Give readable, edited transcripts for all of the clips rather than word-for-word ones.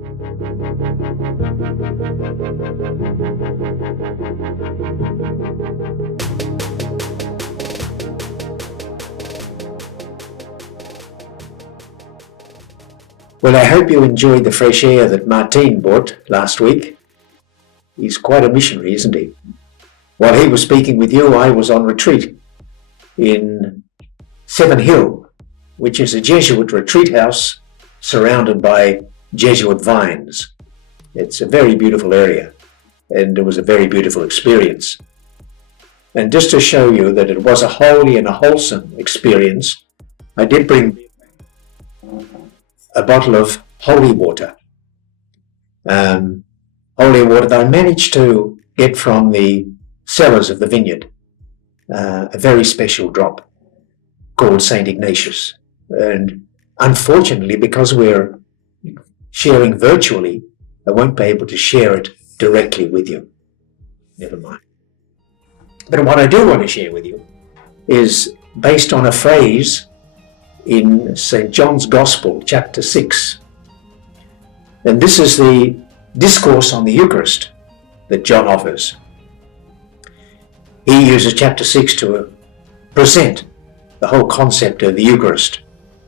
Well, I hope you enjoyed the fresh air that Martin brought last week. He's quite a missionary, isn't he? While he was speaking with you, I was on retreat in Seven Hill, which is a Jesuit retreat house surrounded by Jesuit vines. It's a very beautiful area, and it was a very beautiful experience. And just to show you that it was a holy and a wholesome experience, I did bring a bottle of holy water. Holy water that I managed to get from the cellars of the vineyard. A very special drop called St. Ignatius. And unfortunately, because we're sharing virtually, I won't be able to share it directly with you. Never mind. But what I do want to share with you is based on a phrase in St. John's Gospel, chapter 6. And this is the discourse on the Eucharist that John offers. He uses chapter 6 to present the whole concept of the Eucharist,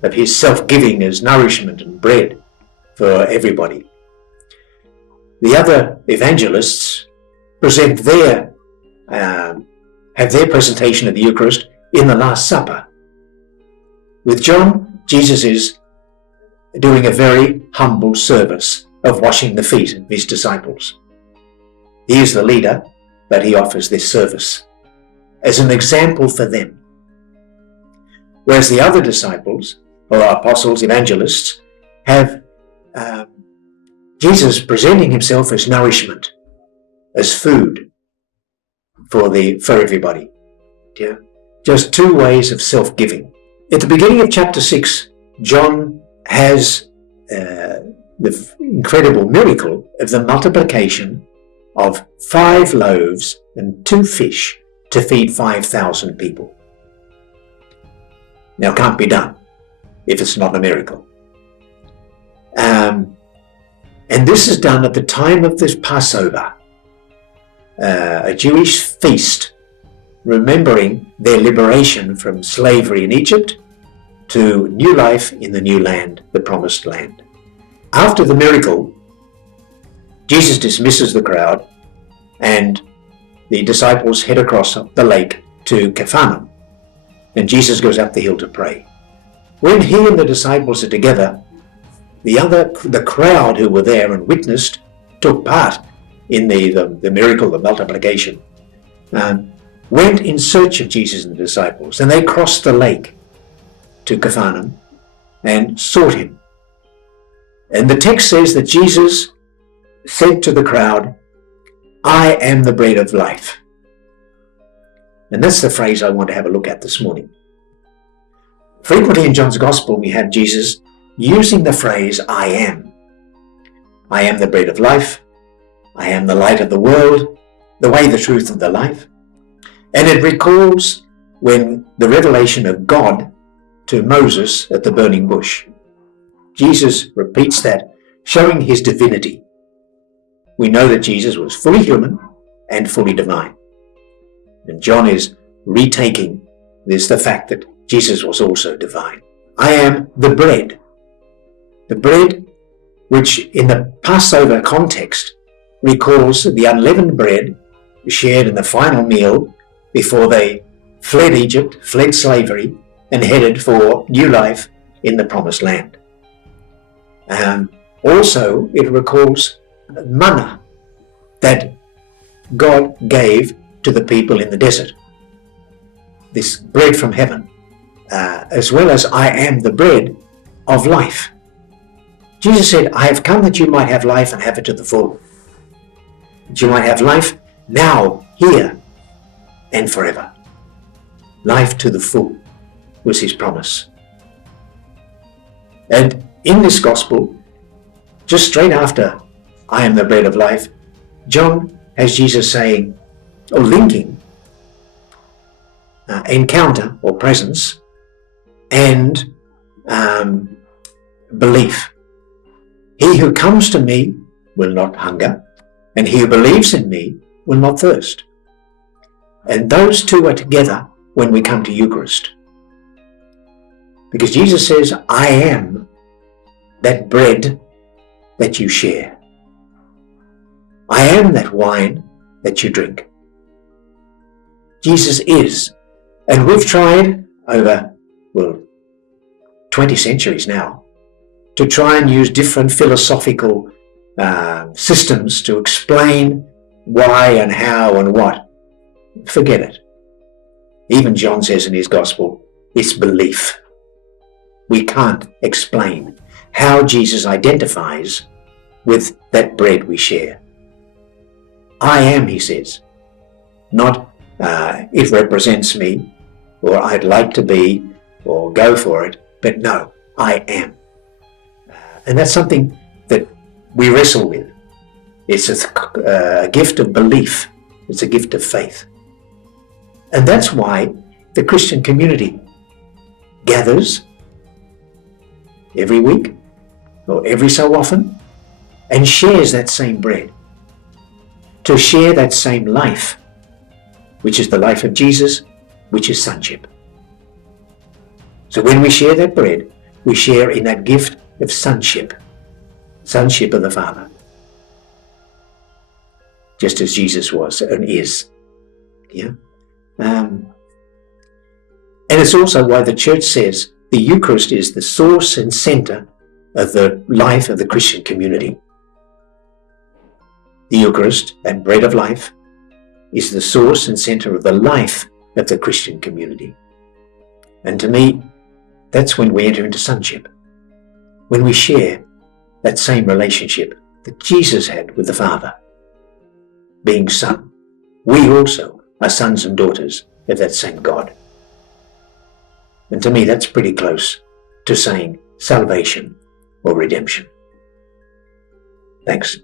of his self-giving as nourishment and bread for everybody. The other evangelists present have their presentation of the Eucharist in the Last Supper. With John, Jesus is doing a very humble service of washing the feet of his disciples. He is the leader, but he offers this service as an example for them. Whereas the other disciples, or apostles, evangelists, have Jesus presenting himself as nourishment, as food for everybody. Yeah? Just two ways of self-giving. At the beginning of chapter 6, John has the incredible miracle of the multiplication of 5 loaves and 2 fish to feed 5,000 people. Now, it can't be done if it's not a miracle. And this is done at the time of this Passover, a Jewish feast, remembering their liberation from slavery in Egypt to new life in the new land, the promised land. After the miracle, Jesus dismisses the crowd and the disciples head across the lake to Capernaum, and Jesus goes up the hill to pray. When he and the disciples are together, the crowd who were there and witnessed took part in the miracle, the multiplication, went in search of Jesus and the disciples, and they crossed the lake to Capernaum and sought him. And the text says that Jesus said to the crowd, "I am the bread of life." And that's the phrase I want to have a look at this morning. Frequently in John's Gospel we have Jesus using the phrase, "I am." I am the bread of life. I am the light of the world, the way, the truth, and the life. And it recalls when the revelation of God to Moses at the burning bush. Jesus repeats that, showing his divinity. We know that Jesus was fully human and fully divine. And John is retaking the fact that Jesus was also divine. I am the bread. The bread which in the Passover context recalls the unleavened bread shared in the final meal before they fled Egypt, fled slavery, and headed for new life in the promised land. Also, it recalls manna that God gave to the people in the desert. This bread from heaven, as well as I am the bread of life. Jesus said, "I have come that you might have life and have it to the full. That you might have life now, here, and forever." Life to the full was his promise. And in this gospel, just straight after I am the bread of life, John has Jesus saying, or linking, encounter or presence and belief. He who comes to me will not hunger, and he who believes in me will not thirst. And those two are together when we come to Eucharist. Because Jesus says, I am that bread that you share. I am that wine that you drink. Jesus is. And we've tried over, 20 centuries now, to try and use different philosophical systems to explain why and how and what. Forget it. Even John says in his gospel, it's belief. We can't explain how Jesus identifies with that bread we share. I am, he says, not it represents me, or I'd like to be, or go for it, but no, I am. And that's something that we wrestle with. It's a gift of belief. It's a gift of faith. And that's why the Christian community gathers every week or every so often and shares that same bread, to share that same life, which is the life of Jesus, which is sonship. So when we share that bread, we share in that gift of sonship of the Father, just as Jesus was and is. Yeah. And it's also why the Church says the Eucharist is the source and centre of the life of the Christian community. The Eucharist, that bread of life, is the source and centre of the life of the Christian community. And to me, that's when we enter into sonship, when we share that same relationship that Jesus had with the Father. Being Son, we also are sons and daughters of that same God. And to me, that's pretty close to saying salvation or redemption. Thanks.